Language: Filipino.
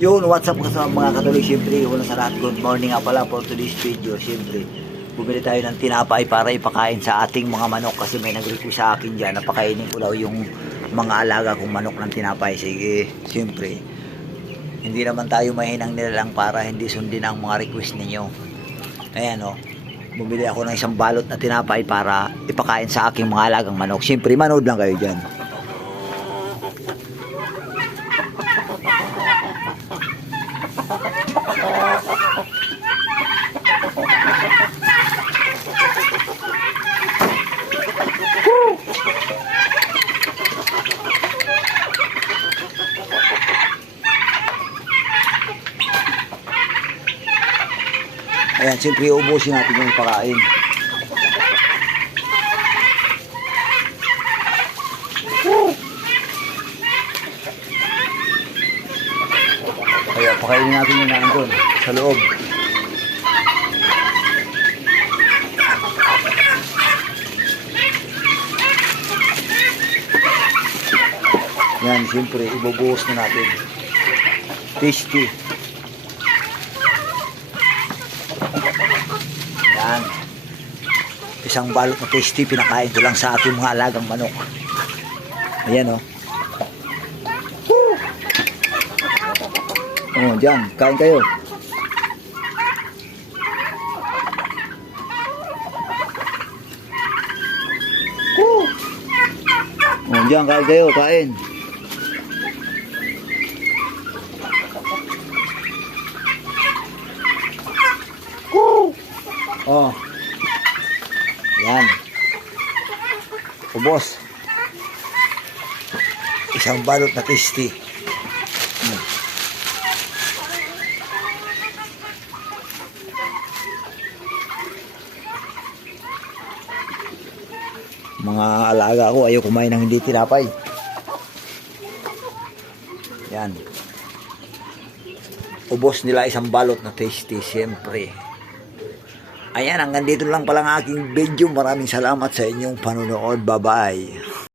Yun, what's up sa mga katuloy? Siyempre, una sa lahat, good morning nga pala for today's video. Siyempre, bumili tayo ng tinapay para ipakain sa ating mga manok kasi may nag-request sa akin dyan na pakainin ko daw yung mga alaga kong manok ng tinapay. Sige, siyempre, hindi naman tayo mahinang nilalang para hindi sundin ang mga request ninyo. Ayan o, bumili ako ng isang balot na tinapay para ipakain sa aking mga alagang manok. Siyempre, manood lang kayo dyan. Ayan, siyempre ubusin natin yung pakain. Kaya pakainin natin yung nandun sa loob. Yan, siyempre ibubuhos na natin. Tasty. Yan. Isang balot na tasty, pinakain ko lang sa ating mga alagang manok. Ayan o. Oh, dyan, kain kayo. Oh, dyan, kain kayo, kain. Oh. Yan. Ubos. Isang balot na tasty. Mga alaga ko ayaw kumain ng hindi tinapay. Yan. Ubos nila isang balot na tasty, siyempre. Ayan, hanggang dito lang pala ang aking video. Maraming salamat sa inyong panonood. Bye-bye.